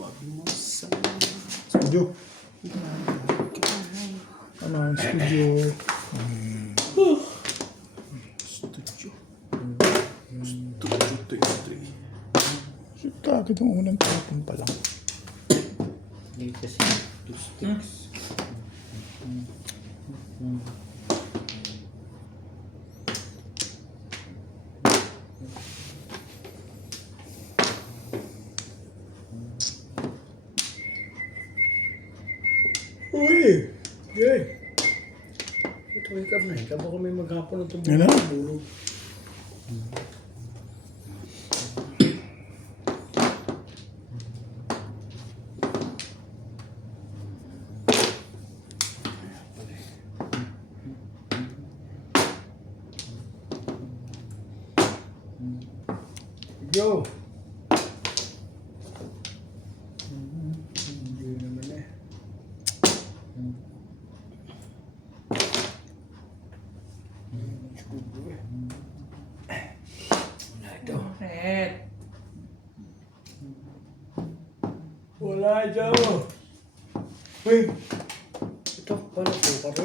Huwag mo sa Studio. ilalagay. Ano ang studio? Studio. Studio 23. Shit, kagad ang unang tapon pa lang. Hindi kasi 2 sticks. Uy! Yay! Ito, hikap na hikap. Ako may maghapon na Yan na. tumulong. Go! Hindi naman eh. Wala ito. Red. Wala ito. Uy! Ito, paano po pare?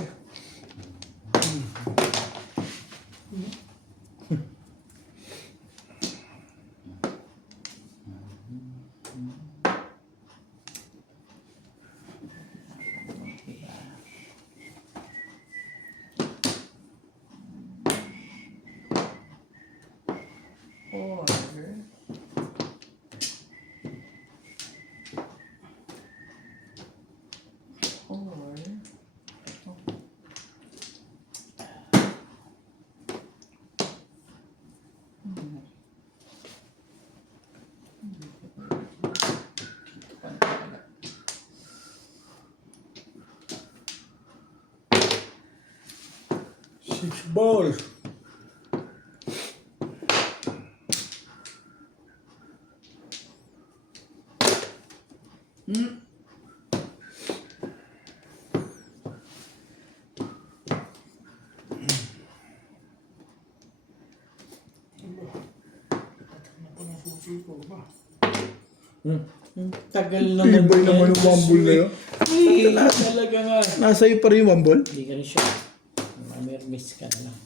Four. Four. Six balls. Tagal naman. Tibay naman yung wambol na yun. Talaga nga. Nasa iyo pa rin yung wambol? Hindi ka rin siya. Miss ka na lang.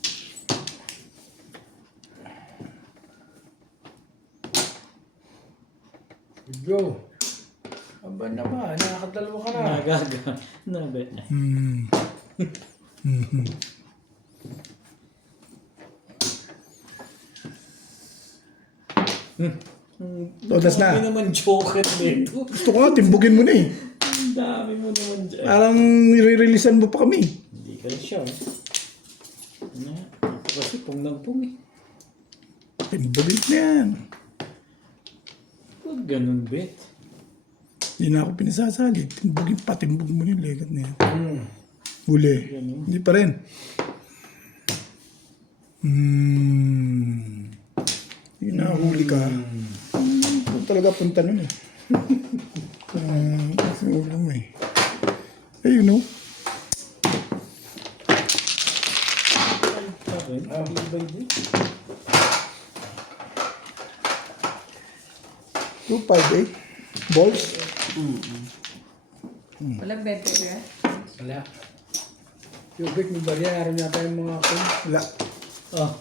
Go. Aba naman, nakakadalawa ka na. Nagaga. Nabe. Todas na. Ang dami naman joker dito. Gusto ko nga, timbugin mo na eh. Ang dami mo naman dyan. Parang i-releasean mo pa kami. Hindi ka rin siya. Ano? Ako kasi pong ng pong eh. Timbugin na yan. Huwag ganun, bet. Hindi na ako pinasasalit. Timbugin pa, timbug mo yung legat na yan. Huli. Ganun. Hindi pa rin. Hindi na huli ka. Kung talaga punta nun eh. Kasi ulo mo eh. Eh, you know. Okay. Ibay din. 258 balls. Walang bente ko yan. Wala. Yubik, may barya. Araw yata yung mga ako. Wala. Oh.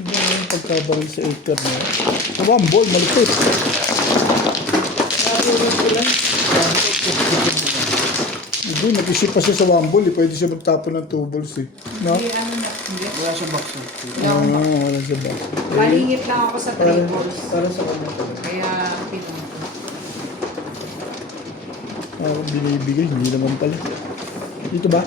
Hindi na yung pagkabaril sa acre na yan. Sa one ball, malipis. Nakatulog ko lang. Hindi, nag-isip pa siya sa one ball. Pwede siya magtapon ng 2 balls eh. No? Hindi, ano na. Hindi. Wala siya box. Wala siya ba? Malingit lang ako sa 3 balls. Para sa kanya. Kaya, pito. Binibigay, hindi naman pala. Dito ba?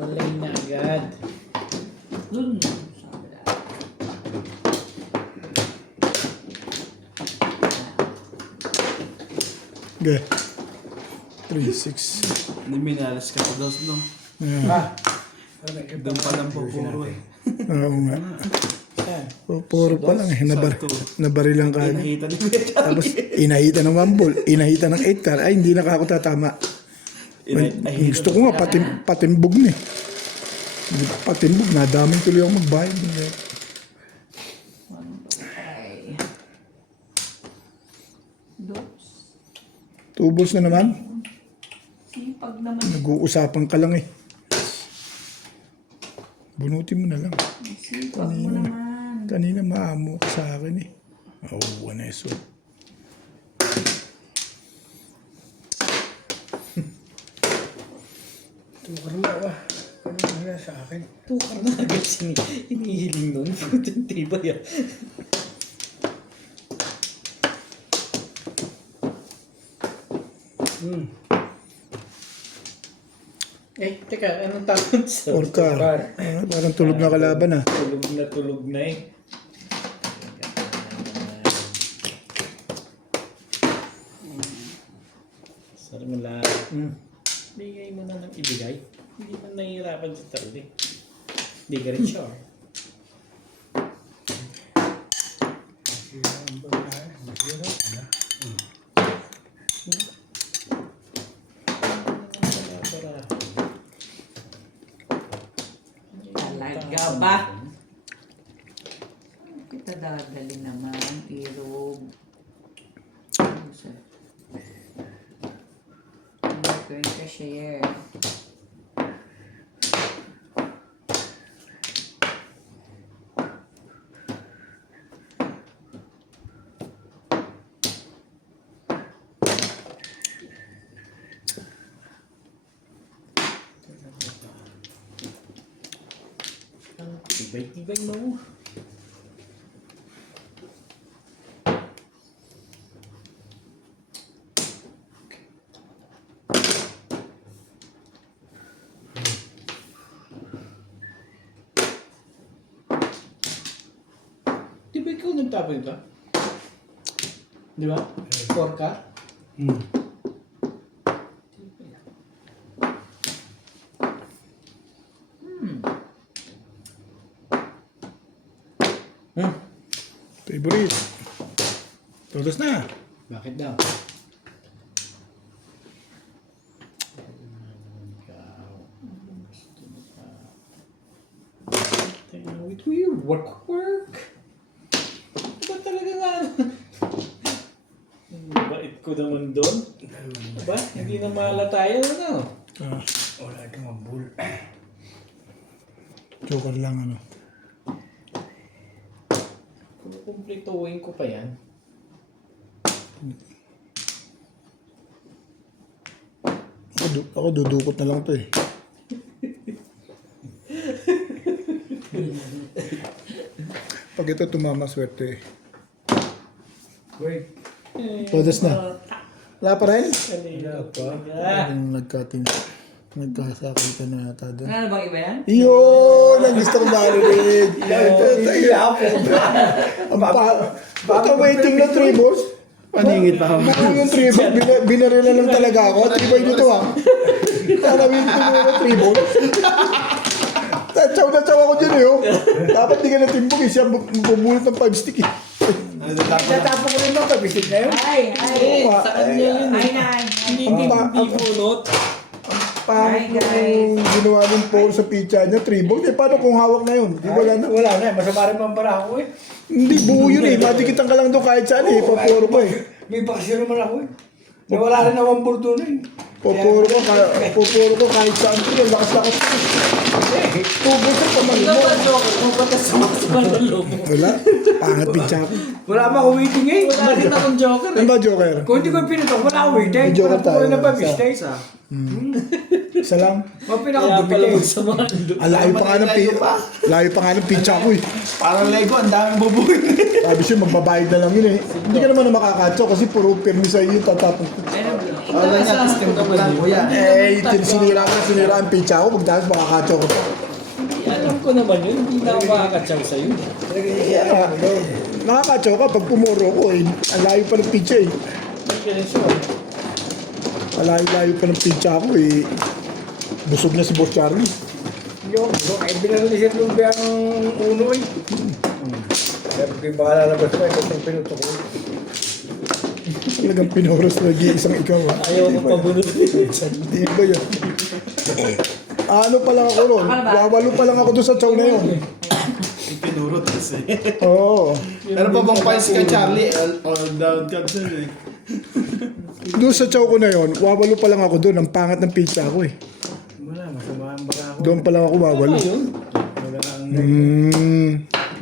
Walay na agad. Okay. 3-6. Hindi minalas ka sa dos, no? Yeah. Doon pa lang po puro eh. Oo nga. Saan? Puro pa lang eh. Nabarilan ka. Nakita ni Kuya Tapos inahita ng 1 ball. Inahita ng 8 car. Ay, hindi na ako tatama. Gusto ko nga, patimbog na eh. Patimbog, nadaming tuloy ako magbayad. Ay. Dos. 2 balls na naman. Sipag naman. Nag-uusapan ka lang eh. Bunutin mo na lang. Sipag mo naman. Kanina maamo ka sa akin eh. Oo, oh, eso. Tukar mo ba? Ano na sa akin? Tukar na agad hinihiling nun. Putang tibay ah. Teka, anong tawag sa? Orca. Parang tulog na kalaban ah. Tulog na eh. Sarmula. Bigay mo na ng ibigay. Hindi man nahihirapan sa tali. Hindi ka rin sure. Talaga ba? Kita dadali naman. Irog. Ano siya? Ano ko yung cashier? Tibay-tibay mo. Di ba ikaw nagtapon ka? Di ba? 4 ka? Favorite. Todos na. Bakit daw? Wait, weird. Work. Diba talaga nga? Bait ko naman doon. Diba? Hindi na mahalata yun, ano? Wala itong mabul. Joker lang ano. Kumpletuhin ko pa yan. Ako dudukot na lang to eh. Pag ito tumama, swerte eh. Wait. Todos na. Wala pa rin? Kanina pa. Yung nagkasakitan na yata doon. Ano bang iba yan? Yun! Ang gusto ko marinig! Baka waiting na 3 balls. Paningit pa ako. Baka yung 3 balls, binarila lang talaga ako. 3 balls dito ah. Para waiting mo na 3 balls. Tsaw na tsaw ako dyan eh oh. Dapat di ka natimbog eh. Siya bubulot ng 5 stick eh. Natapos ko rin ba? Pabisig na yun? Ay! Sa kanya yun Ay eh. na! Hindi bunot. Pangit yung ginawa ng Paul sa pizza niya, 3 balls. Eh, paano kung hawak na yun? Di wala na. Wala na. Masama rin pang para ako eh. Hindi, buo yun eh. Matikitan ka lang doon kahit saan eh. Papuro ko eh. May bakasyon naman ako eh. Nawala rin naman burdo na eh. Papuro ko kahit saan ko. Lakas-lakas ko. Tubos sa pamangin mo. Kung batas sa loob mo. Wala. Pangat pizza ko. Wala pa ako waiting eh. Wala rin akong joker Ano ba, Joker? Kung hindi ko pinatok, wala ako waiting. May joker tayo. Wala pa mistake. Isa lang. Mga Kaya pinakadumi pala eh. magsama. Layo pa nga ng pizza ko eh. Parang Lego, ang daming bubuhay. Sabi siya, magbabayad na lang yun eh. Hindi ka naman na makakatso kasi puro permi sa iyo tatapon ko. Wala nga, testing ko lang, kuya. Sinira ang pizza ko. Pagdalas makakatso ko. Alam ko naman yun. Hindi na ako makakatsaw sa'yo. Nakakatso ka pag pumuro ko eh. Ang layo pa ng pizza eh. Hindi ka rin sure. Malayo-layo pa ng pizza ako eh. Busog na si Boss Charlie. Yung, ay binaralisip yung biyang uno eh. Sabi ko yung baka lalabas ko, itong pinuto ko. Talagang pinoros na isang ikaw ah. Ayaw ko pabunod. Hindi ba yun? Ano pa lang ako ron? Wawalo pa lang ako doon sa chow na yun. Pinurot kasi. Oo. Pero pa bang points ka, Charlie? All down ka dyan eh. Doon sa chow ko na yun, wawalo pa lang ako doon. Ang pangat ng pizza ko eh. Wala, masama ang baka ako. Doon pa lang ako wawalo. Wala ang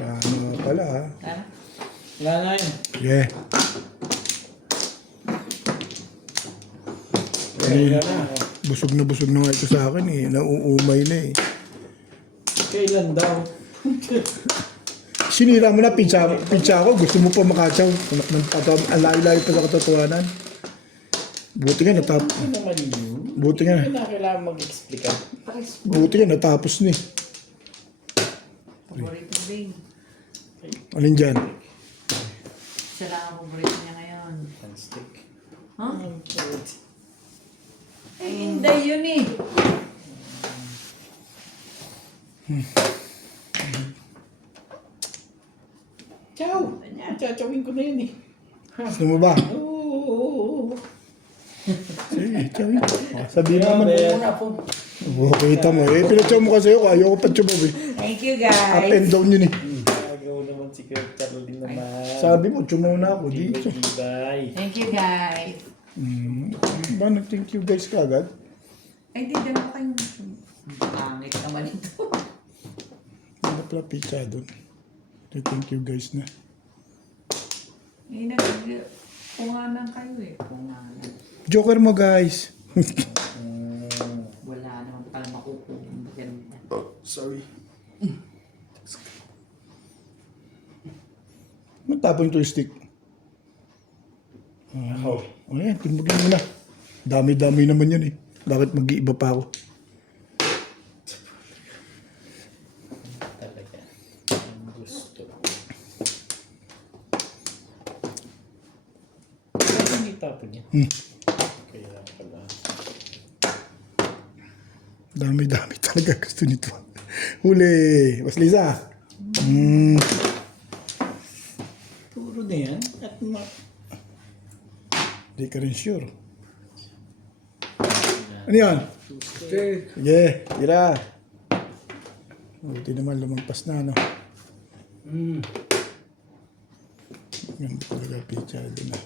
Ano pala ha? Ha? Wala na yun. Yeah. wala na. Busog na nga ito sa akin eh. Nauumay na eh. Kailan daw? Sinira mo na pizza ako. Gusto mo pa makachaw. Ang layo-layo pa sa katotohanan. Buti nga natapos. Ano naman yun? Buti nga. Hindi na kailangan mag-explica. Buti nga natapos ni. Paborito din. Alin dyan? Siya lang ang paborito niya ngayon. Stick. Huh? Eh, hindi yun eh. Ciao! Chachawin ko na yun eh. Gusto mo ba? Oo. Sige, chawin. Sabihin mo naman. Una po. Oo, kita mo. Eh, pinachaw mo kasi ako. Ayoko pa chumaw eh. Thank you Up guys. and down yun eh. Agaw naman si Kuya Caroline naman. Sabi mo, chumaw na ako dito. Bye. Thank you guys. Ba, nag-thank you guys ka agad? Ay, di dyan mo kayong pangit naman ito. Ano pala pizza doon? Thank you guys na. Eh, kunganan kayo eh. Kunganan. Joker mo guys. Wala naman pala makukuha. Ganda. Sorry. Matapon ito yung stick. Ako. Ayan, timbugin mo na. Dami-dami naman yun eh. Bakit mag-iiba pa ako? Talaga. Ang gusto. Bakit hindi tapon yan? Kaya pala. Dami-dami talaga gusto nito. Huli! Mas Lisa! Puro na yan. At Di ka rin sure. Ano yan? Okay. Sige, tira. Buti naman lumampas na, no? Ganda talaga pizza doon ah.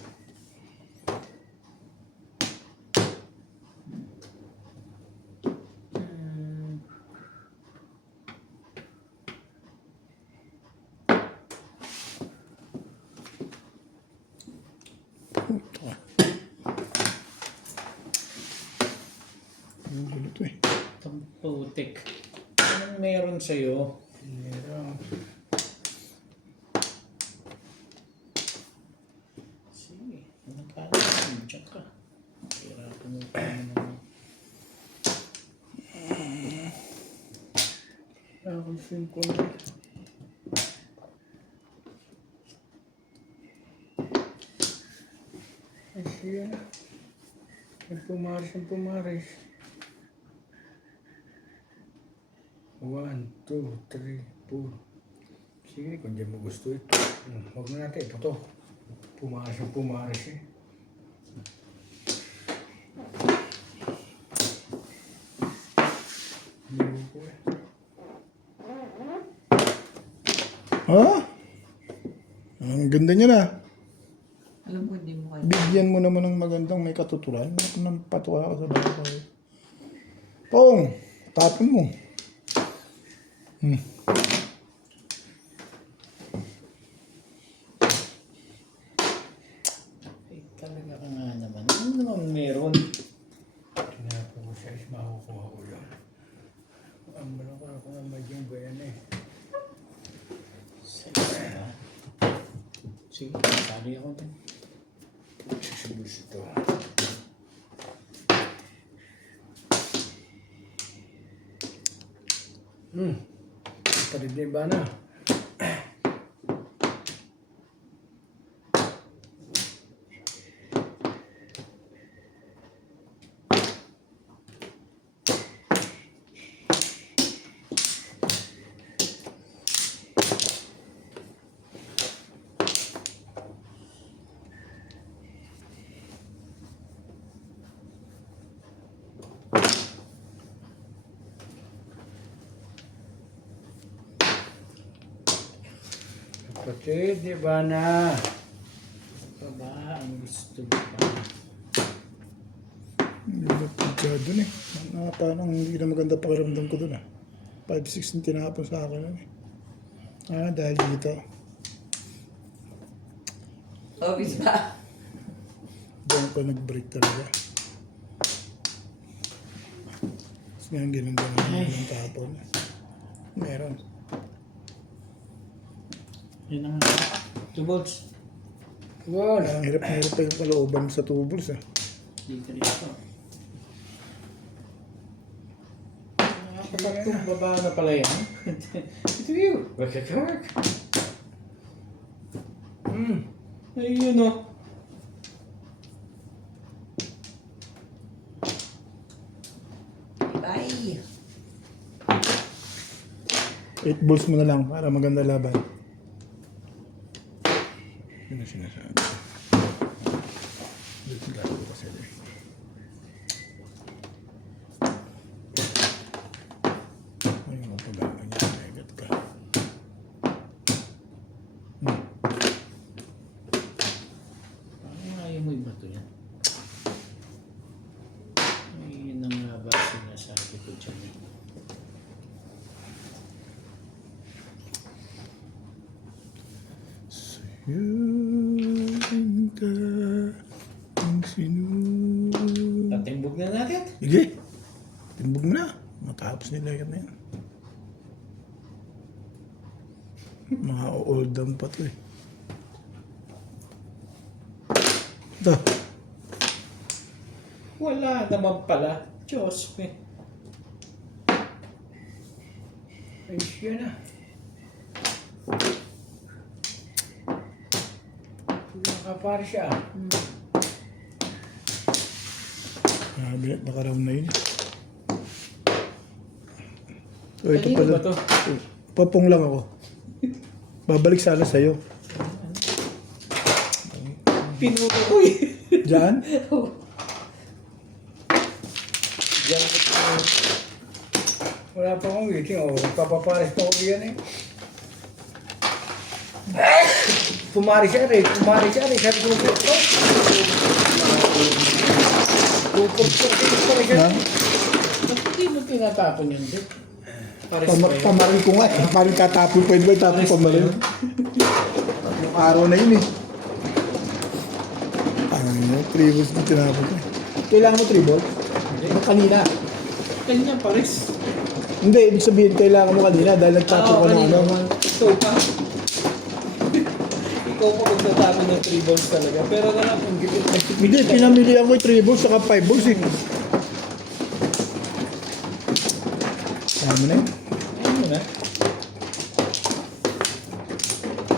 Ang gulo to eh. tamputik. Anong meron sa'yo? Meron. Sige. Anong parang diyan ka? Hirapan mo pa naman. Nakakonsume ko na. Ay siya. Nagpumaris. 1, 2, 3, 4. Sige, kung di mo gusto ito. Huwag na natin ito to. Pumaris eh. Ayoko eh. Ha? Ang ganda niya na. Alam ko, hindi mo kayo. Bigyan mo naman ng magandang may katuturan. Huwag nang patuwa ka sa bagay. Pong! Tapon mo. Ay, talaga ka nga naman. Ano naman meron? Tinapo ko siya is makukuha ko lang. Ang malaki ako ng magyong bayan eh. Sige ba? Sige, sali ako din. Susubos ito. Parid na yung bana. Kapatid, di ba na? Ito ba ang gusto mo pa? Hindi na pagka dun eh. Parang hindi na maganda pakiramdam ko dun ah. 5-6 yung tinapon sa akin nun eh. Dahil dito. Obvious ba? Doon ko nag-break talaga. Tapos ngayon ginanda na ng tapon. Meron. Yun ang 2 volts. Wow, Ang hirap na hirap pa yung kalooban sa tubos ah. Dito rito. Nakapatong baba na pala yan. ito yun. What's it work? Ayun o. Bye. 8 balls mo na lang para maganda laban. Yun ang sinasabi. Dito lalo ko kasi eh. Ayun ang pag-aman niya. Nagat ka. Parang ayaw mo yung bato yan. Ayun ang nga ba sinasabi ko dyan eh. Yun ka ang sinunod. Tatimbog na natin. Sige. Timbog mo na. Matapos nila yan na yan. Mga old down pa to eh. Ito. Wala naman pala. Diyos ko eh. Ayos yan ah. Nakapari siya. Nakaround na yun. So, ito Kanino pala. ba to? Papong lang ako. Babalik sana sa'yo. Pinuto ko eh. Diyan? Diyan ko ito. Wala pa akong waiting. Oh, papapares pa ako yan eh. Pumari siya rin. Pumari siya rin. Sabi ko, ito. Lupog ko. Pumari siya Ha? rin. Ba't hindi mo tinatapon yun, Dick? Pares ba yun? Pamarin ko nga eh. Parang tatapon. Pwede ba itapon pamarin? Yung araw na yun eh. Ano yun? 3 balls na tinapon ko eh. Kailangan mo 3 balls? Kanina. Kanya pares. Hindi, ibig sabihin kailangan mo kanina dahil nagtapon ka ng kanina. ano. Ikaw pa. Ikaw pa magtatapon ng 3 balls talaga. Pero na lang kung gipit na gipit. Hindi, pinamilihan ko yung 3 balls saka 5 balls eh. Kaya mo na yun. Ayun mo na.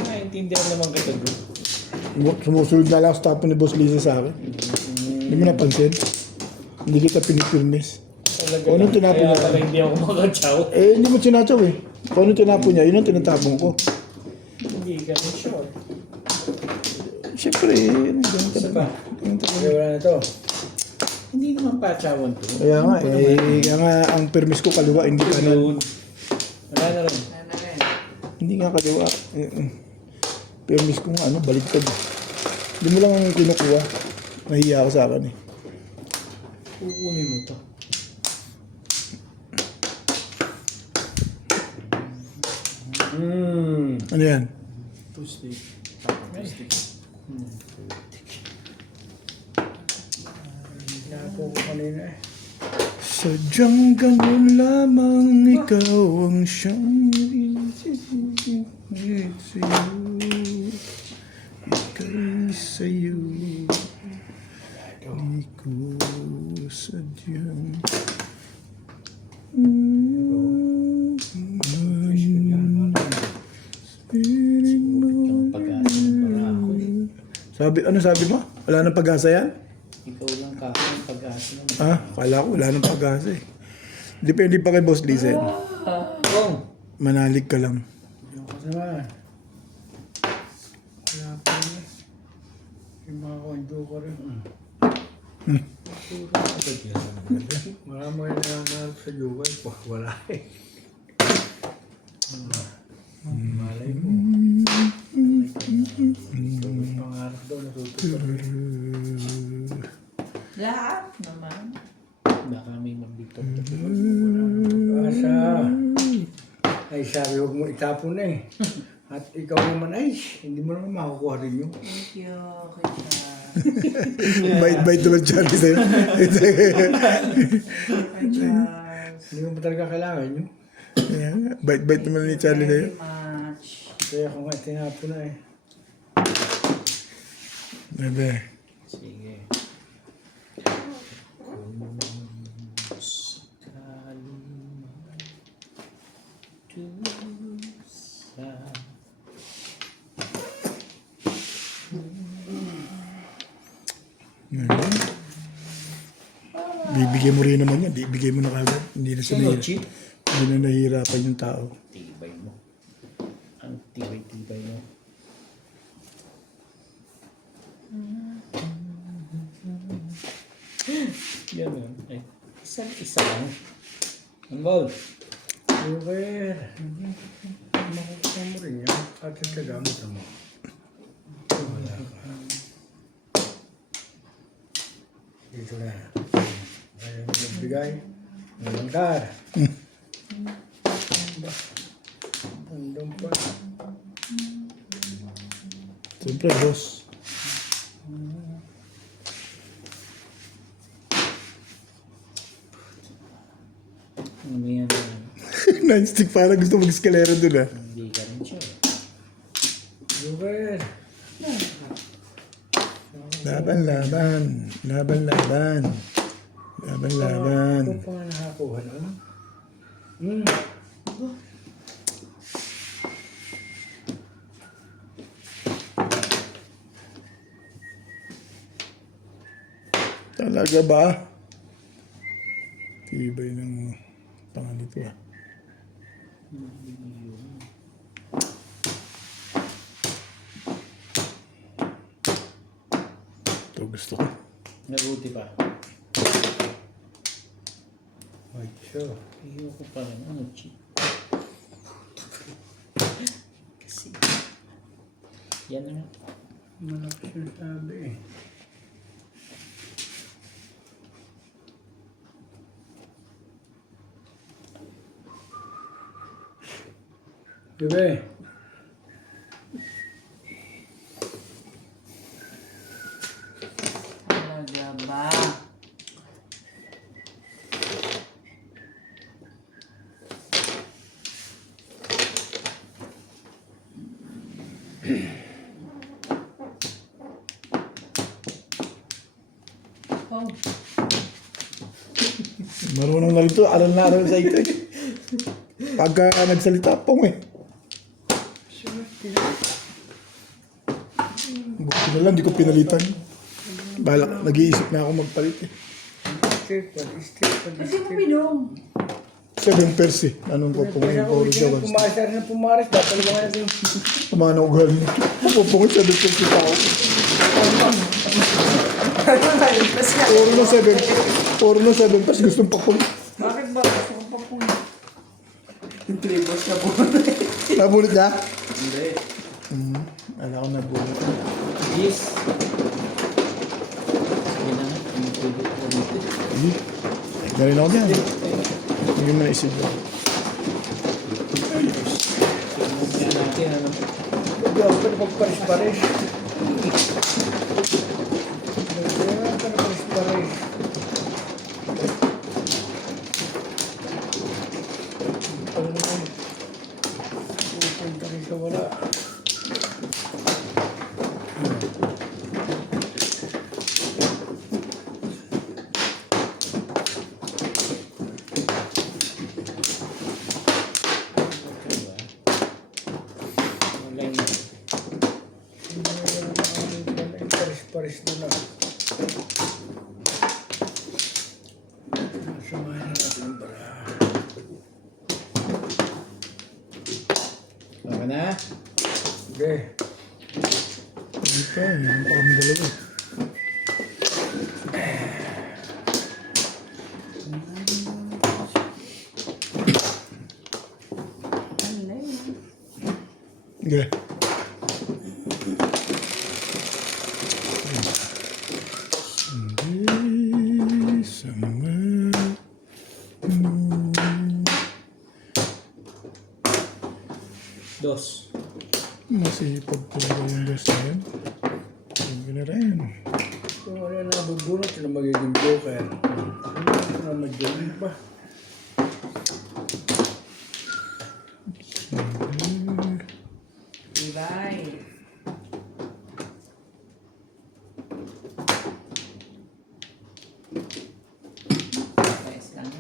Naintindihan naman kita, bro. Sumusunod na lang sa tapon ni Boss Lisa sa akin. Hindi mo napansin. Hindi kita pinipirmis. Talaga Ano lang. tinapon Kaya niya? pala hindi ako makatsaw. Eh, hindi mo sinatsaw eh. Kung ano tinapon niya, yun ang tinatapon ko. Hindi ka rin sure. Siyempre, ganun Isa talaga. pa. Ganun talaga. Kaya wala na to. Hindi naman patsawan to. Kaya nga, kaya nga ang permis ko kaliwa, hindi kanan. Yun. Wala na rin. Ano rin? Hindi nga kaliwa. Permis ko nga, baligtad. Hindi mo lang ang kinukuha. Nahiya ako sa akin eh. Kukunin mo pa. Ano yan? Tuesday. Tuesday. Napo ko kanina eh. Sadyang ganun lamang ikaw ang siyang iisip sa'yo. Ika'y sa'yo. Di ko sadyang Ang pag-asa ng barako eh. ano sabi mo? Wala nang pag-asa yan? Ikaw lang kasi ang pag-asa ng Kala ko wala nang pag-asa eh. Depende pa kay Boss Lisa yan. Kung, Manalig ka lang. Yung kasi naman. Wala pa rin eh. Yung mga kondo ko rin. Marami yung nangangarap sa Jugay. Wala eh. Malay mo. sabi huwag mo itapon na eh. At ikaw naman ay, hindi mo naman makukuha rin yun. Thank you, Kuya. Bait-bait naman Charlie sa'yo. Kuya Charles. Hindi mo ba talaga kailangan yun? Kaya nga, bait-bait naman ni Charlie sa'yo. Very much. Kaya ako nga tinapon na eh. Bebe. Sige. Bibigay mo rin naman yan. Bibigay mo na kagad. Hindi na siya Sino, nahihirapan. Chip? Hindi na nahihirapan yung tao. Tibay mo. Ang tibay-tibay mo. Yan yun. Ay, isa lang. Ang ball. Joker. Makukuha mo rin yan. At tagamit mo. Wala ka. Dito na. Ayaw mo nagbigay. Nalangkar. Andun pa. Siyempre, boss. Ano yan? Nine-stick parang gusto mag-eskalera dun ah. Hindi ka rin siya. Joker. Laban, laban. Laban, laban. Laban, laban. Kung pa nga nakakuha na. Talaga ba? Tibay ng pangalito ah. Ito gusto ko. Nabuti pa. Ay, sure. Ayoko pa rin. Ano, Chip? Kasi, yan na nga. Malakas yung sabi eh. Bebe. Talaga ba? Oh, Marunong na rin ito. Aral na aral sa ito eh. Pagka nagsalita, pong eh. Buti na lang, di ko pinalitan. Balak, nag-iisip na ako magpalit eh. kasi mo pinom. 7 pairs eh. Anong popongin ko rin siya? Pumasar na pumaras. Dapat lang natin. Kumana ko galing. Popongin 7 pairs yung tao. Puro na 7 pairs. Gustong popong. Bakit ba? Gusto ko pa po. Yung tribos na po. Nabulit niya? Hindi. Alam ko nabulit. Yes. Sige na nga. Ang tubig ko dito. Galing ako dyan. Hindi mo naisip ko. Tignan natin ano. Hindi ako pa napagparis-paris. Hindi ako pa napagparis-paris. Ano naman? Pupunta rin sa wala. Online na. Paris-paris na lang. Samahin natin yung bara. Tama na. Sige. Dito, meron pa kami dalawa. Ano na yun? Okay. Someday, somewhere, Dos. Masipag talaga yung dos na yun. Hindi na rin. Kung ano na nabubunot, yun ang magiging joker. Ano na mag-joker pa? Ibay. Guys lang.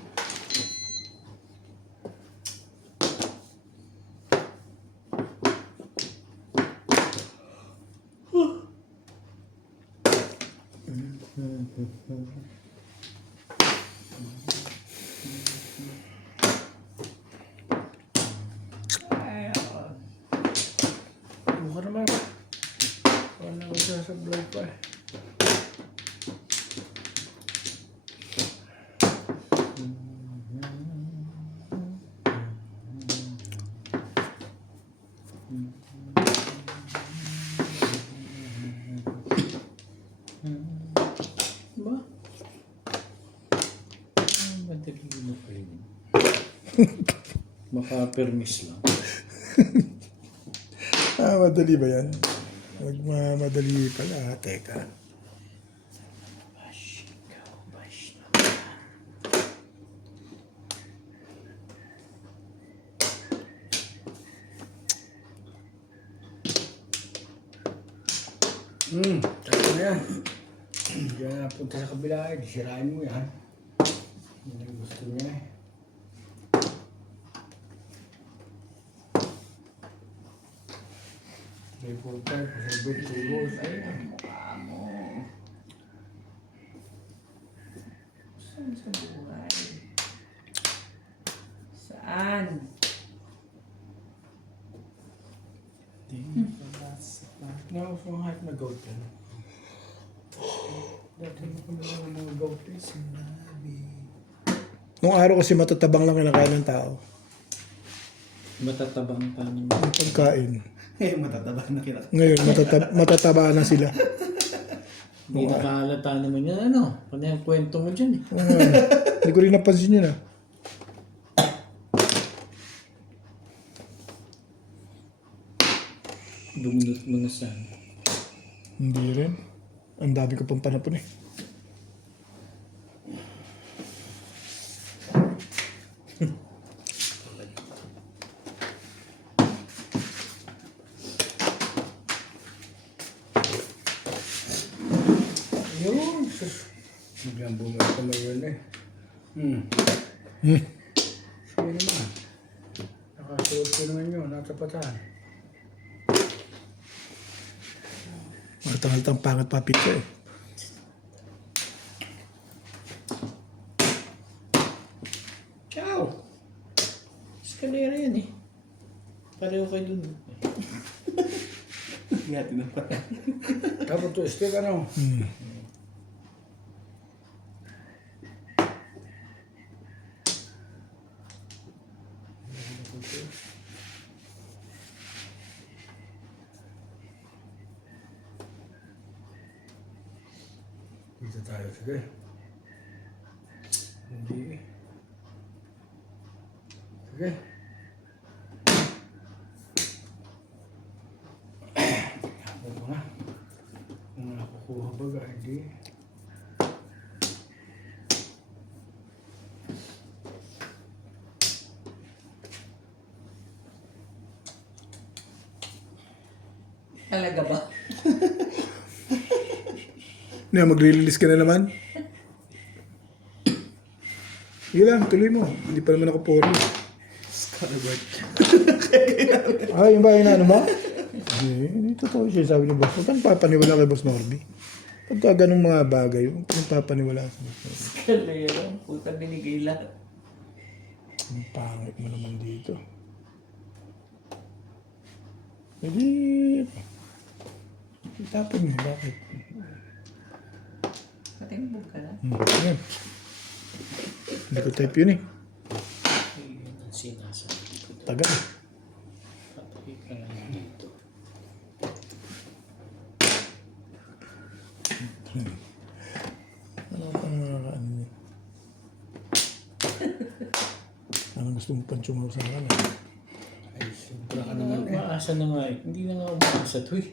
Ay, ako. Buka naman. Wala ko siya sa vlog pa. Ba? Madali mo pa yun. Maka-permis lang. Madali ba yan? Madali pala. Teka. Bash, ikaw, bash na. Sakto na yan. Diyan na punta sa kabila eh. Sirain mo yan. Yan ang gusto niya eh. Three, four, five, seven, two goals. Ayun. Mukha mo. Saan sa buhay? Saan? No, so hype na goat yan. Dati mo kung ano mga goat eh. Nung araw kasi matatabang lang kinakain ng tao. Matatabang pa niyo. Yung pagkain. Eh, matataba na kinakain. Ngayon, matataba na sila. Hindi nakahalata naman yan, ano? Ano yung kwento mo dyan eh? Hindi ko rin napansin yun ah. Bumunot mo na saan? Hindi rin. Ang dami ko pang panapon eh. Yun. Sus. Biglang bumalik naman yun eh. Sige naman. Nakasuot ko naman yun. Natapatan. Matang-altang pangat pa picture eh. Ciao! Escalera yan eh. Pareho kayo dun. Ngati na pa. Tapos to stick ano? Dito tayo. Sige. Hindi. Sige. Ako ko na. Kung nakukuha baga, hindi. Talaga ba? Magre-release ka na naman. Yun lang, tuloy mo. Hindi pa naman ako pori. Yung ba yun ano ba? Hindi, totoo siya sabi ni Boss. Huwag kang papaniwala kay Boss Norby. Pagka ganung mga bagay, huwag kang papaniwala sa Boss Norby. Escalera. Puta binigay lahat. Ang pangit mo naman dito. Hindi. Itapon mo, bakit? Patimbog ka na. Yan. Hindi ko type yun eh. Yun ang sinasabi ko. Tagal. Patay ka lang dito. Ano pang ano yun? Anong gusto mo pang chumaw sa akin? Ay, sobra ka naman eh. umaasa na nga eh. Hindi na nga umaasa to eh.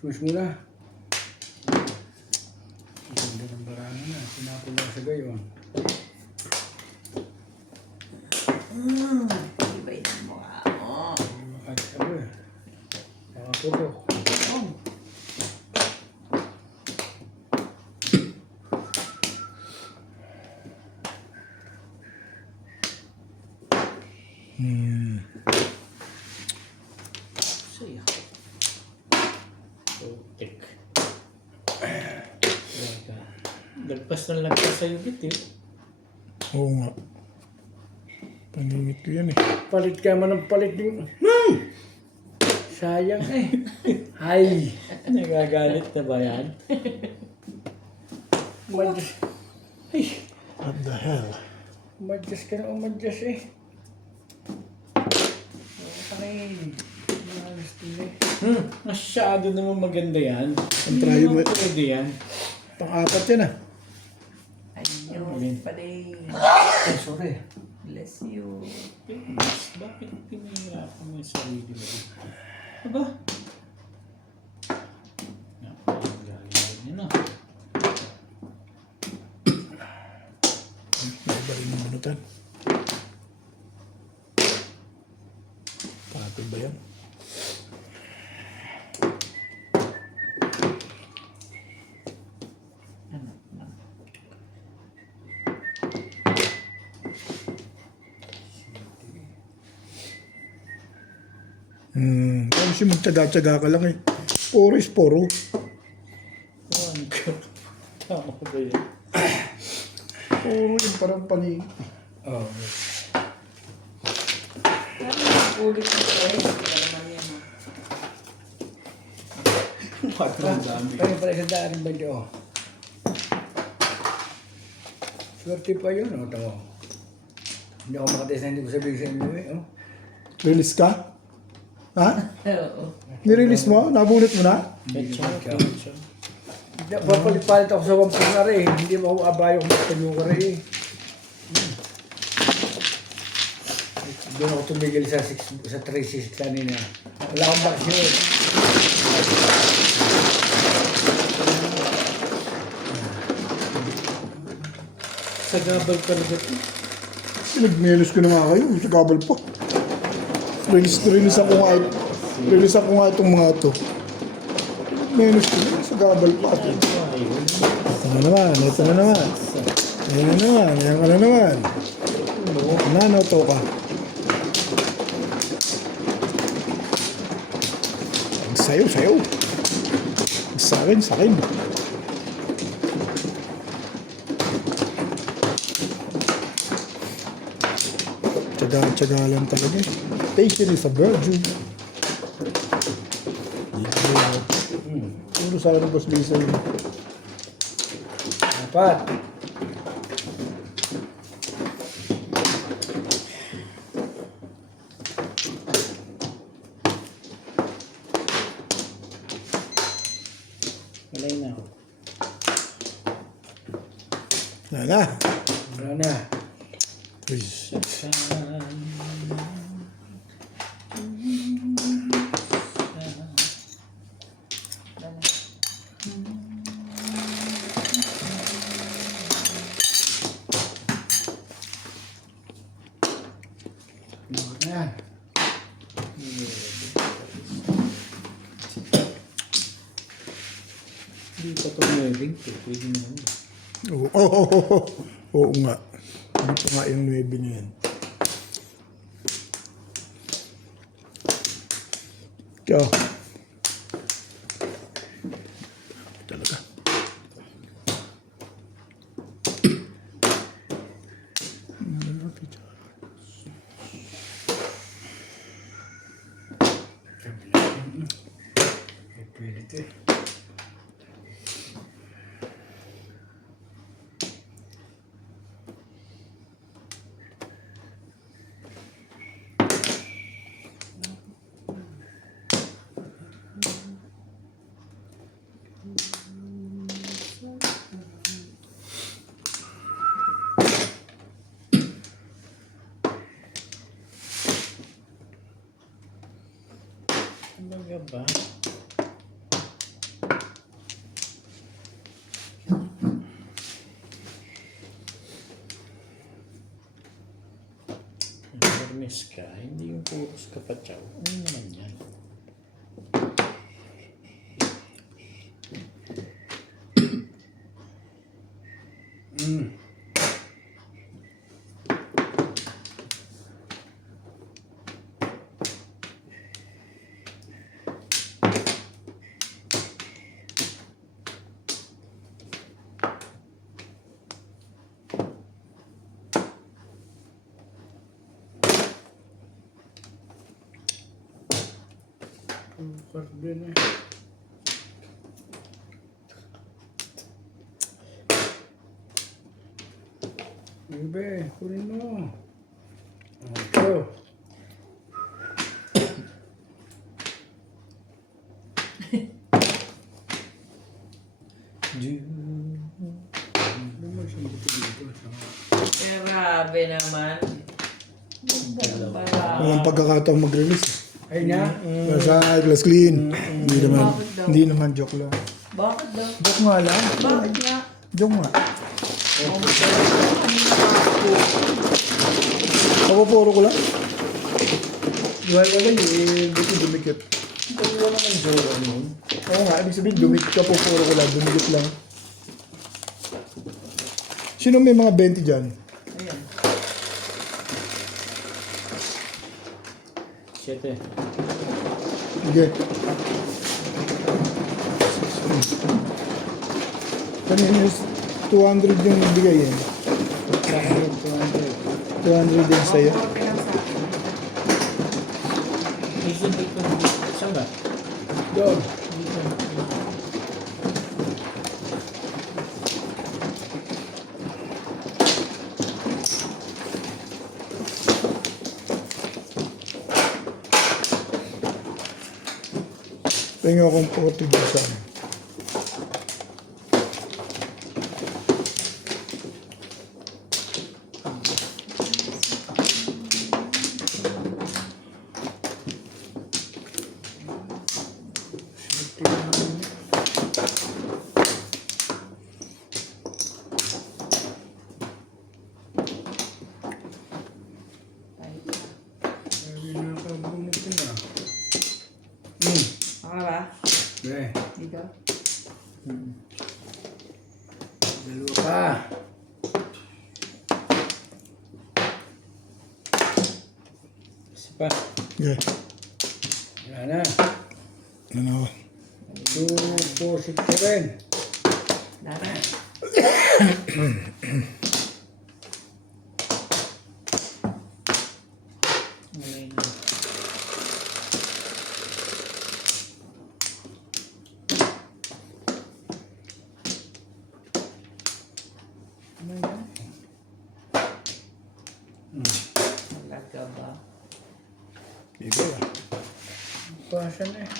Push mo na. Ang ganda ng baranga na. Sinapol lang sa gayon. Iba yung mukha mo. Makakasabo eh. Makapuro. Oh. Saya. Putik. Lagpas na lagpas sa'yo bit eh. Oo nga. Paningit ko yan eh. Palit ka man ng palit din. Sayang eh. Ay. Nagagalit na ba yan? Madjas. Ay. What the hell? Madjas ka na madjas eh. Okay. Mahalas din eh. Masyado naman maganda yan. Ang try mo. Pwede yan. Pang-apat yan ah. Ayun pala eh. Ay, sorry. Bless you. Bakit pinahirapan mo yung sarili mo? Aba? Napakagaling yun ah. May iba rin yung bunutan. Patol ba yan? Kasi magtyaga-tyaga ka lang eh. Puro is puro. Tama ba yun? Puro yung parang paningit. Oh. Pero ulit na siya eh. Hindi naman yan ah. Patrong dami. Kaya pala sa daan ba diyo? Swerte pa yun, oh. Tama. Hindi ako makatest na hindi ko sabihin sa inyo eh. Oh. Release ka? Ha? Oo. Nirelease mo? Nabunot mo na? Ketchup. Papalit-palit ako sa 1 na rin. Hindi mo ako abayo kung magtanyo ka rin. Doon ako tumigil sa 3-6 kanina. Wala akong vaccine. Sa gabal talaga ito. Nag-melos ko na nga kayo. Sa kabal po. Release ako nga. Release ako nga itong mga ito. Menos ko na. Sa gabal pa. Ito na naman. Ito na naman. Ayan na naman. Ayan ka na naman. Nano to ka. Sayo, sayo. Sa akin, sa akin. Tsaga lang talaga. Patient is a virgin. Puro sa akin ng Boss Lisa yun. Dapat. Walay na ako. Wala na. Wala na. Uy. Yan. Hindi pa ito moving. Pwede naman. Oo nga. Hindi pa nga yung 9 niya yan. Kaya. Talaga. Pilit eh. Talaga ba? Fairness ka, hindi yung puros kapatsaw. Ano naman yan? Karbe na. Ibe, kunin mo. Ito. Ano mo siyang buto dito? Grabe naman. Walang pagkakataong mag-release. Ay na. Basta glass clean. Hindi naman joke lang. Bakit daw? Joke nga lang. Bakit nga? Joke nga. Kapapuro ko lang. Wala eh, buti dumikit. Wala naman jowa nun. Oo nga, ibig sabihin dumikit, kapapuro ko lang, dumikit lang. Sino may mga 20 dyan? Ayan. 7. Sige. Kanina is 200 yung bigay eh. 200 din sa'yo. Okay lang sa akin. Asian take ko. Saan ba? Doon. Tingnan akong 40 saan. Sabi na kabunot ko na. Okay ba? Be, Dito? dalawa pa. Kasi pa. Okay. Wala na. Ano ako? 2, 4, 6, 7. Dara. Wala na. Talaga ba? Bigo ah. Pasa na eh.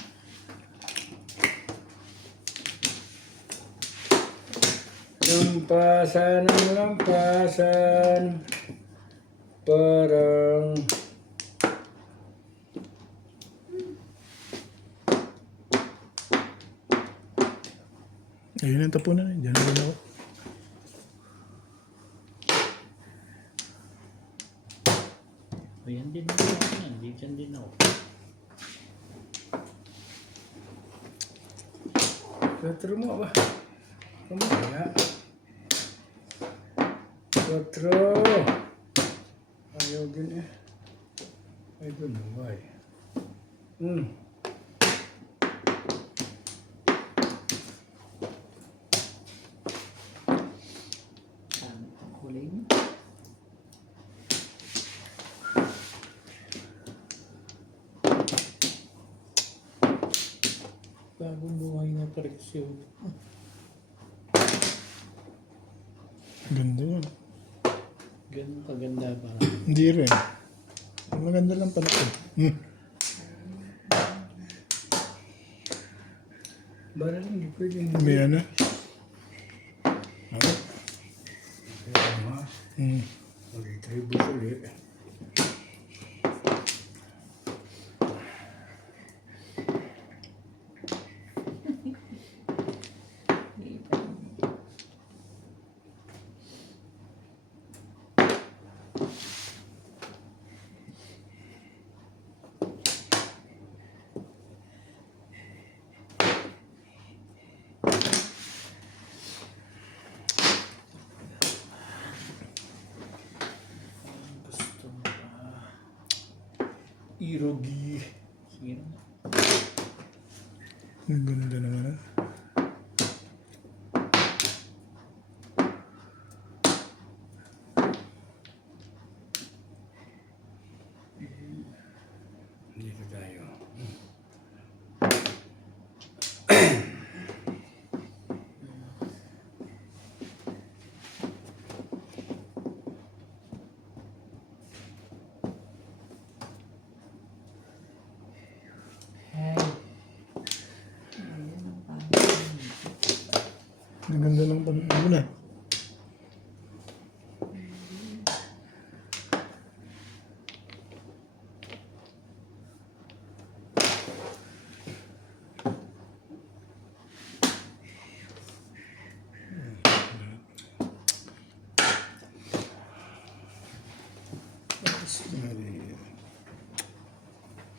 Lampasan ng lampasan. Parang Ayun ang tapunan eh. Diyan na rin ako. O yan din ako. Yan, di dyan din ako. Cuatro mo ba? Kumaya. Cuatro. Ayaw din eh. I don't know why. Dami ang kulay mo. Bagong buhay na koleksyon. Ganda yun. Ganun kaganda ba? Hindi rin. Maganda lang pala ito. Barang hindi pwede. May ano? Ako? Mag-tribus ulit. Irogi. Sige na. Ang ganda naman. Dito tayo. Ang ganda ng panahon na.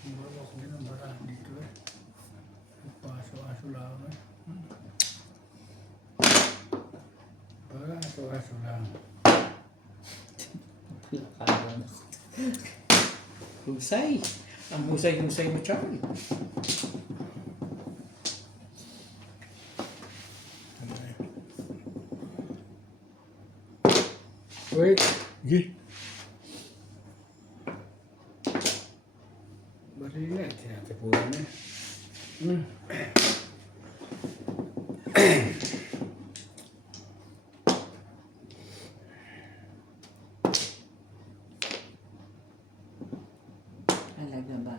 Marok din ang bara dito eh. Paso-aso lang eh. Paso-aso lang. Lakaran. Husay. Ang husay-husay mo, Charlie. Wait. Sige. Barili na. Tinatapunan eh. Talaga ba?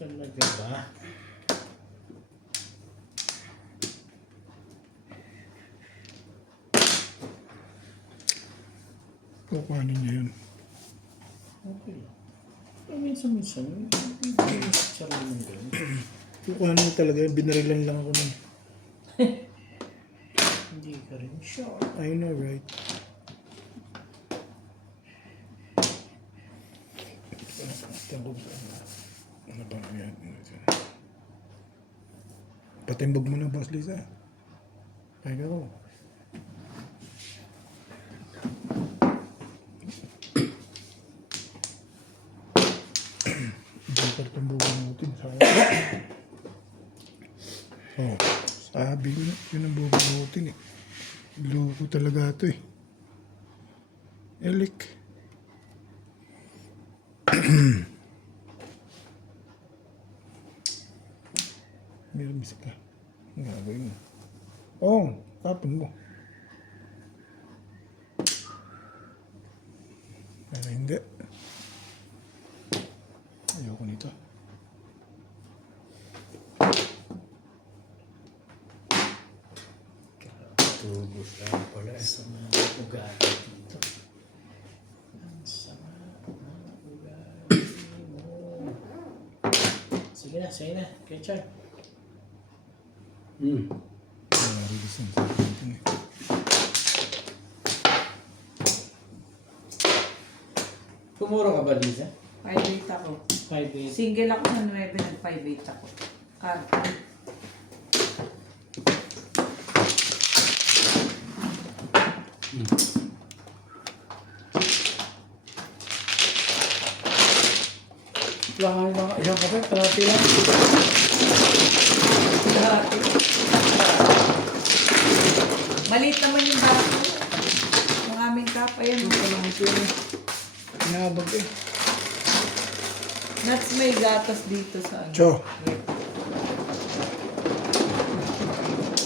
Talaga ba? Kukuhanin niya yun. Okay lang. Pero minsan-minsan, hindi sa Charlie ng ganun. Kukuhanin niya talaga yun. Binarilan lang ako nun. Hindi ka rin sure. I know, right? Ano ba yan? Patimbog mo na, Boss Lisa. Kaya ko. Bakit pang bubunutin? Oh, sabi ko na, yun ang bubunutin eh. Loko talaga ito eh. Elik. Meron bisa ka. Ang gagawin mo. Oh, tapon mo. Pero hindi. Ayoko nito. Tubos lang pala eh. Sa mga ugali dito. Ang sama ng ugali mo. Sige na. Kay Char. Release ang sabi natin eh. Pumuro ka ba, Lisa? 5-8 ako. 5-8. Single ako sa 9, nag-5-8 ako. Karta. Wala ka isang kape, kalahati lang. Dati. Maliit naman yung bago. Ang aming kapa yan. Inabag eh. Nuts may gatas dito sa ano. Cho.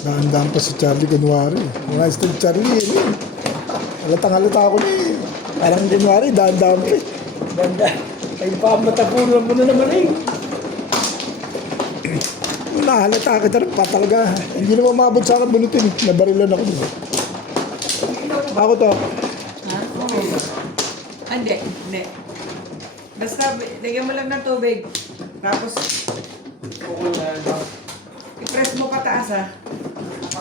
Dahan-dahan pa si Charlie kunwari. Mga style Charlie eh. Halatang-halata ako na eh. Parang kunwari, dahan-dahan pa eh. Ganda. Ay, pamatapunan mo na naman eh. Nahalata kita rin pa talaga. Hindi naman maabot sa akin bunutin. Nabarilan ako dun. Ako to. Ha? Oo. Hindi. Basta, lagyan mo lang ng tubig. Tapos, Okay na. i-press mo pataas ha.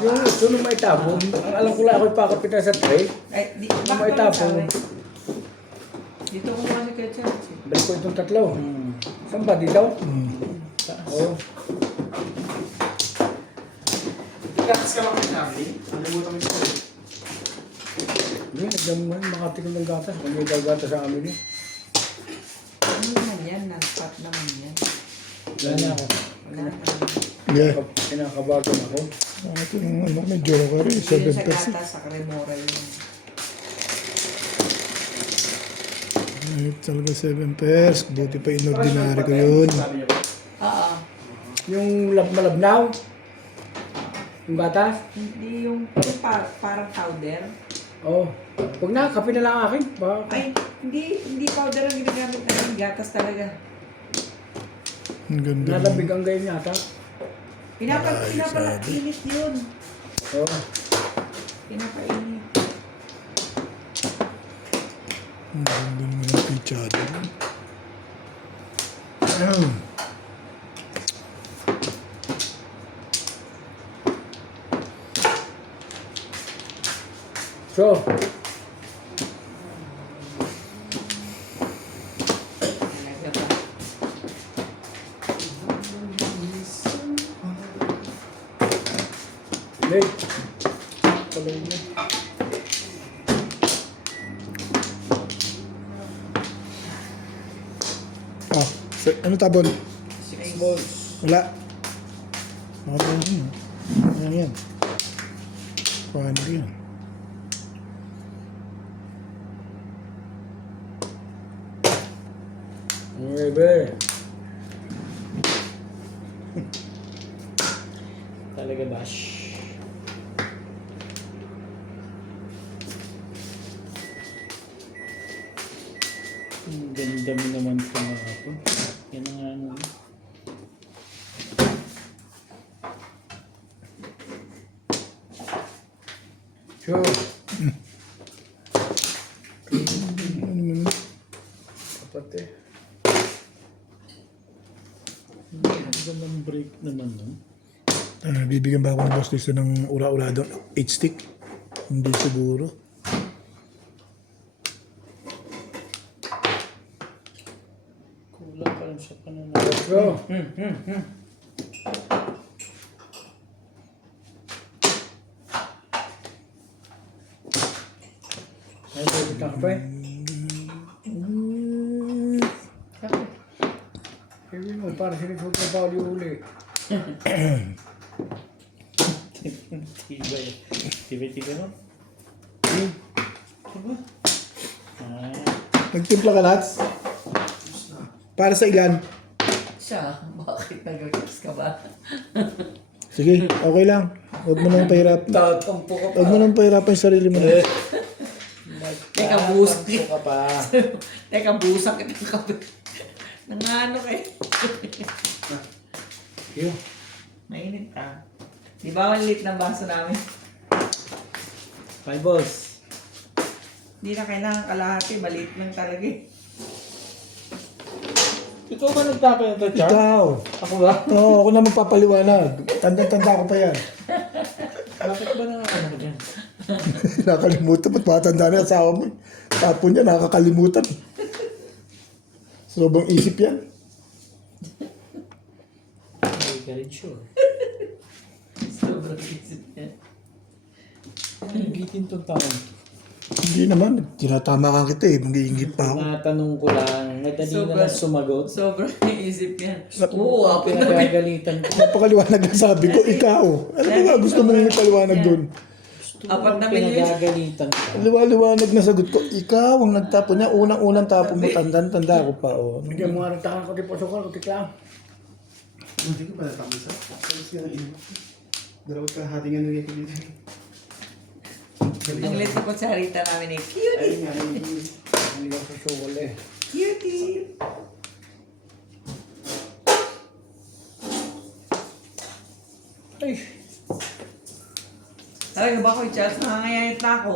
Yung ito nung may tapon, ang alam ko lang ako ipakapitan sa tray. Ay, di, May bakit tapon. Dito kumuha si Kuya Charles. Balik ko itong tatlo. Saan ba? Dito? Oo. Gatas ka lang kay Charlie. Nalimutan mo ito. Hindi, nagdaman. Makati ko ng gatas. May daw gatas sa amin eh. Ano naman yan? Non-stop naman yan. Wala na ako. Wala na. Yeah. Kinakabagan ako. Ito yung ano, medyo ka rin. Hindi yun 7 sa pesos. gatas, sa Cremora yun. Ay, talaga 7 pesos. Buti pa inordinary ko yun. Sabi niya ba? Oo. Yung malabnaw. Yung gatas. Hindi yung parang powder. Oo. Huwag na, kape na lang akin. Baka. Ay, hindi powder ang ginagamit namin. Gatas talaga. Ang ganda. Nalabig ang gayon yata. Pinapainit yun. Oo. Pinapainit. Ang ganda naman ng pichado. So, Talaga ba? late. Tuloy mo. Ah, ano tabon? 6 balls. Wala. Ano yun? Ano yan? Paano yan? Okay, be. Talaga bash. Ang ganda mo naman kumahapon. Yan ang ano. So, Ano naman? kapatid. Ang ganda ng break naman no. Bibigyan ba ako ng boss dito ng ura-urado 8 stick? Hindi siguro. Kulang pa lang sa pananaw. Let's go. Ay, pwede ka kape? Sabi mo, para sinisod na bawal yung uli. Tibay. Tibay mo? Diba? Ah, Nagtimpla ka lahat? Para sa ilan? Siya, bakit nag-request ka ba? Sige, okay lang. Huwag mo nang pahirap. Tatampo ka pa. Huwag mo nang pahirapan yung sarili mo. Teka, busak Gusto ka pa. Teka, busak kita ng kape. Nangano kayo. Yun. Mainit ah. Di ba maliit ng baso namin? 5 balls. Hindi na kailangan kalahati, maliit lang talaga eh. Ikaw ba nagtapay ng touch? Ikaw. Ako ba? Oo, ako na magpapaliwanag. Tanda-tanda ko pa yan. Bakit ba na ano ko dyan? Nakalimutan. Ba't matanda na yung asawa mo? Tapon niya, nakakalimutan. Sobrang isip yan. Hindi ka rin sure. Sobrang isip niya. Nagitin tong taon. Hindi naman. Tinatama ka kita eh. Mag-iingit pa ako. Natanong ko lang, madali na lang sumagot. Sobrang isip yan. Oo, ako na. Pinagagalitan ko. Napakaliwanag na sabi ko, ikaw. Ano ba nga gusto mong ipaliwanag doon? Apat na milyon. Pinagagalitan ko. Liwanag na sagot ko, ikaw ang nagtapon niya. Unang-unang tapon mo, tanda ko pa. Oh. Bigyan mo nga ng takang kuti po sukal, kuti lang. Hindi ko pa natapos ah. Tapos ka ng ino. Darawat ka hatingan ng ito dito. Ang lit na kutsarita namin eh. Cutie! Ayun nga, ayun. Hindi ka sa sukal eh. Cutie! Ay, Ay, ba ko, Charles? Nakangayayat na ako.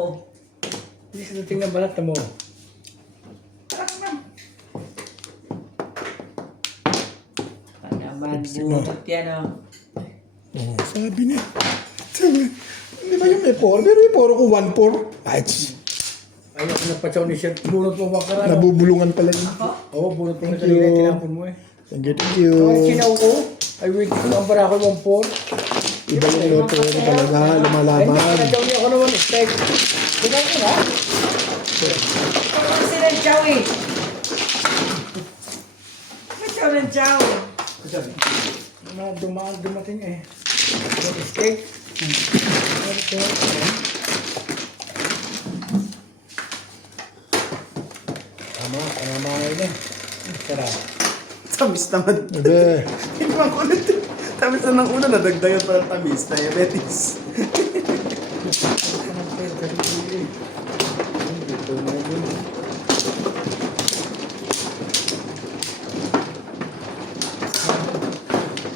hindi sila tingnan balat mo. Tara na. Panaman, bunot yan oh. Oh, sabi niya. Sabi, hindi ba yung may 4? Pero may 4 ko 1-4. Ay, Ayaw ko nagpatsaw ni Sir. Bunot mo ba karano? Nabubulungan pala yun. Ako? Oo, bunot mo na Thank kanina. you. Tinapon mo eh. Thank you, thank you. Ang sinaw ko, ay wait ko ang para ko mong por. Iba yung luto ko talaga, Ay, lumalaban. nakadaw niya ako naman. Steak. Tingnan ko nga. Parang sila ng chow eh. May chow ng chow. Dumating eh. Steak. Tama ngayon eh. Sarap. Tamis naman. Ebe, Hindi man ko ulit. Tamis na ng una, nadagdagan pa ng tamis. Diabetes.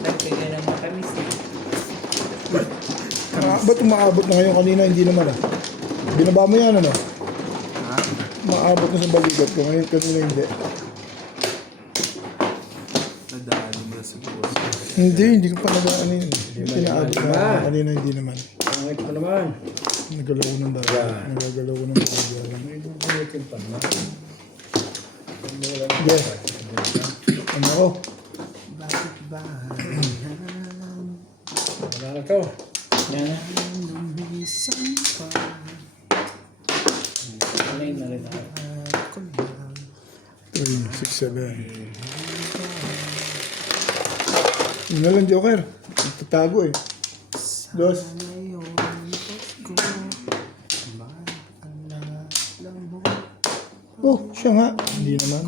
Nagkagay ng matamis eh. ba't umaabot na ngayon kanina? Hindi naman ah. Binaba mo yan ano? Ha? Maabot na sa balikat ko. Ngayon kanina hindi. Nadaan mo na siguro. Hindi ko pa nag-ano yun. Pinaabot na kanina hindi naman. Pangit ko naman. Nagalaw ko ng baga. Nagagalaw ko ng baga. May bubunutin pa na. Yes. Ano ako? Bakit ba? Wala na to. Yan na. Lumisan pa. Alay na rin ako. 3, 6, 7. Yun na lang, Joker. Tatago eh. Dos. Oh, siya nga. Hindi naman.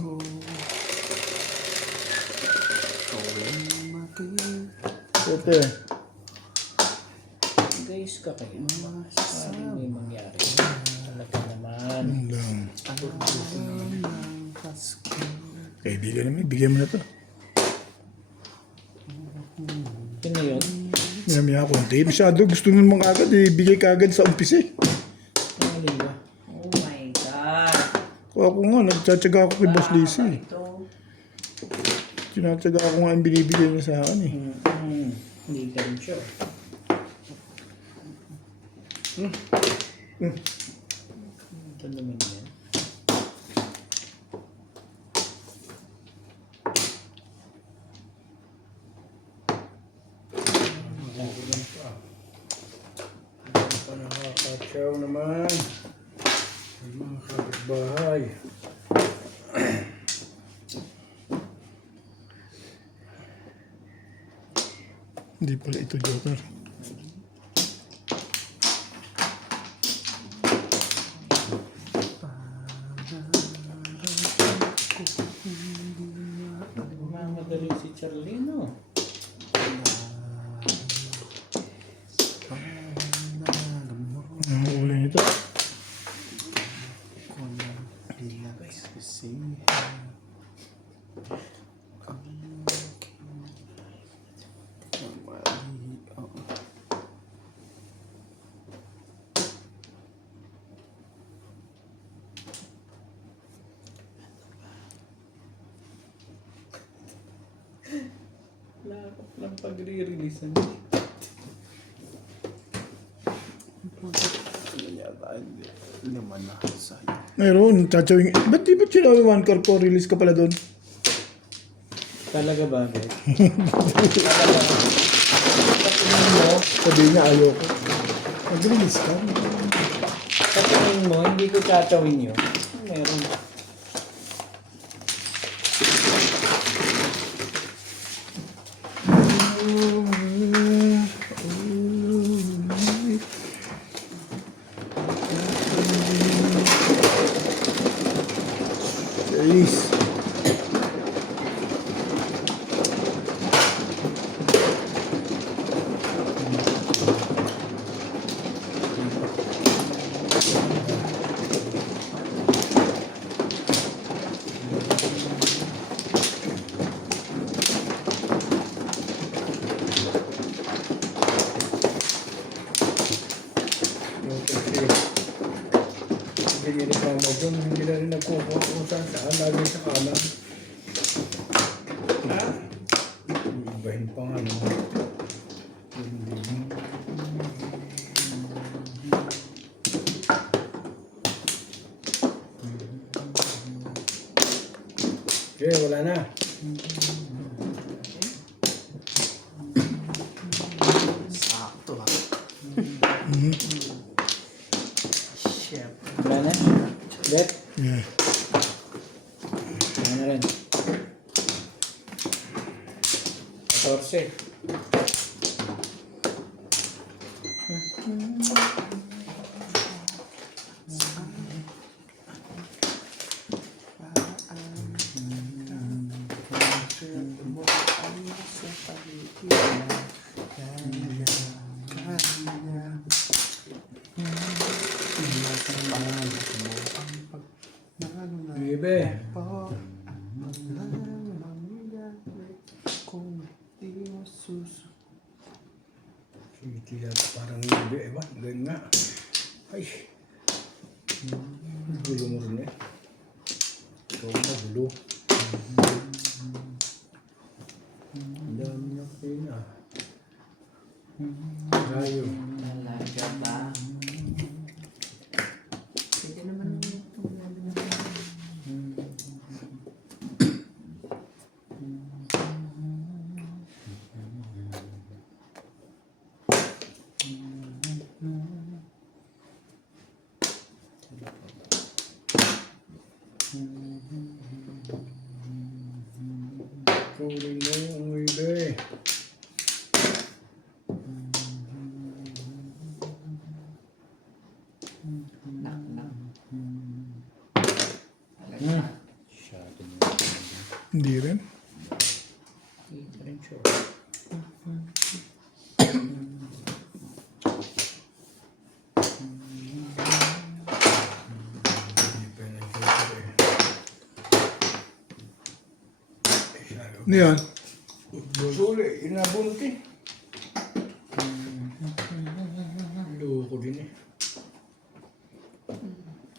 Ito eh. Guys ka kayo. Parang may mangyari. Talaga naman. Yun lang. Kaibigan namin, bigyan mo na to. Yun na yun. Minamaya ko. Hindi masyado. Gusto mo naman kagad eh. Bigay kagad sa umpisa eh. Ang lingwa. Oh my God. Kung ako nga, nagtsatsaga ako kay Boss Lacey eh. Ito. Tinatsaga ako nga ang binibigay niya sa akin eh. Hindi ka rin sure. Ito naman yan. Nakakatsaw naman. Ang mga kapitbahay. Hindi pala ito, Joker. Mamadali si Charlie, no? Ang ulo nito. Lakap lang pag-re-release na. Naman na sa'yo. Mayroon, tsatsyawing. Ba't di ba sinabi 1 car po? Release ka pala doon. Talaga ba, guys? Sabihin niya, ayoko. Mag-release ka. Sa tingin mo, hindi ko tatawin yun. Meron. Jeez. Sige, wala na. Sakto ha. Shit. Wala na? Bet? Yeah. Wala na rin. 14. Bibe. Sige, parang bibe, ewan. Ganyan nga. Ay. Gulo mo rin eh. Ikaw na, gulo. Ang dami niya kayo na. Rayo. Talaga ba? Pwede naman itong lalo na. Kunin mo ang bibe. Nak, nak. Shadow mo. Hindi rin. Ito rin siya. Hindi pa yung nag-filter eh. Ano yan? Busuli, inabunti. Loko din eh.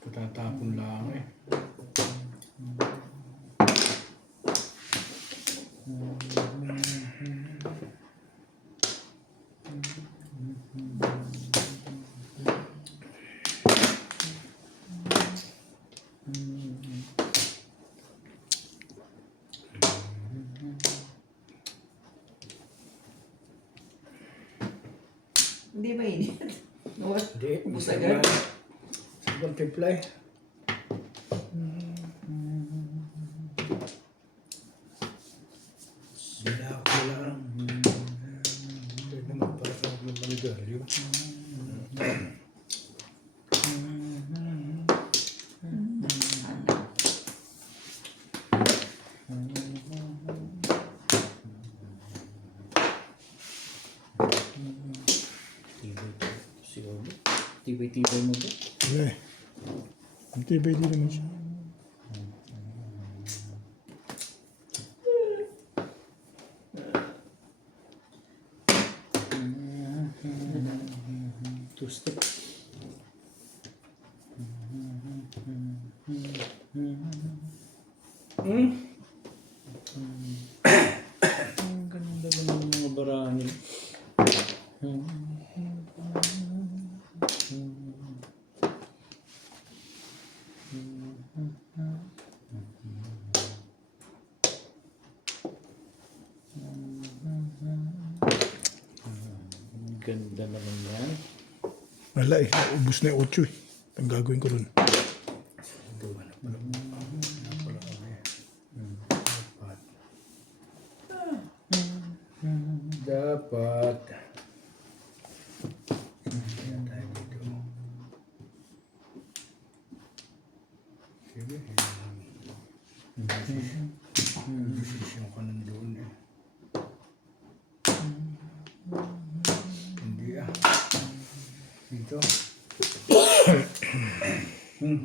Katatapon lang eh. Hindi ba init? Nawat. Hindi, Ubus agad. Sa multiply. Sila ako lang. Hindi naman para sa mga maligaryo. Siguro. Tibay-tibay mo to. Wala eh. Ang tibay din naman siya. Two-step. Ang ganda naman ng mga barahin. Ganda naman yan. Wala eh. Ubus na yung 8 eh. Ang gagawin ko ron. Gawa na pala. Na pala kami. Dapat. Ayan tayo dito. Sige. Desisyon ka nandun eh. Hindi ah. Dito. Ang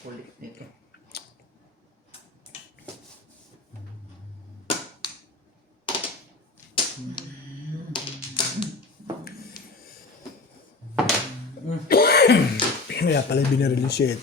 kulit nito. Kaya pala binaril yung 7.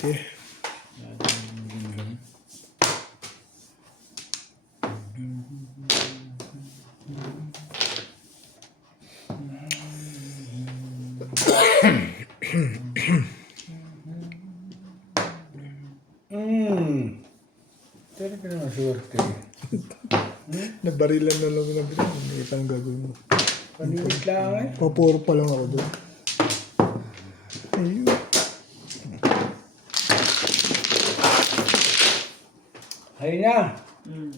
Talaga naman swerte. Nabarilan na lang na bilang. Hindi pa ang gagawin mo. Paniwit lang eh. Papuro pa lang ako doon. Ayun. Ayun na. Hmm.